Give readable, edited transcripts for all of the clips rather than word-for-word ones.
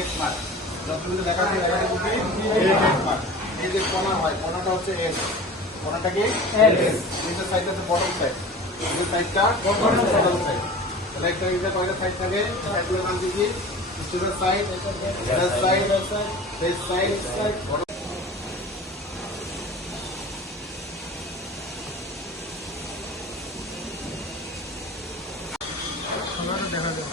X mark. যতগুলো দেখা যায় এক্স মার্ক। এই যে কোণা হয়, কোণাটা হচ্ছে এস। কোণাটা কি এস। নিচের সাইড আছে বটম সাইড, নিচের সাইডটা বটম সাইড। তাহলে একটা এটা কয়টা সাইড থাকে? সাইডগুলোর নাম কি? Student side, left side, base side, bottom. দেখা যায়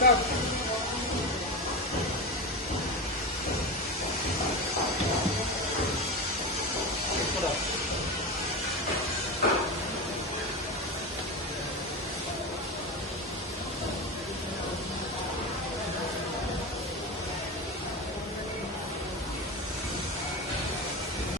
Stop.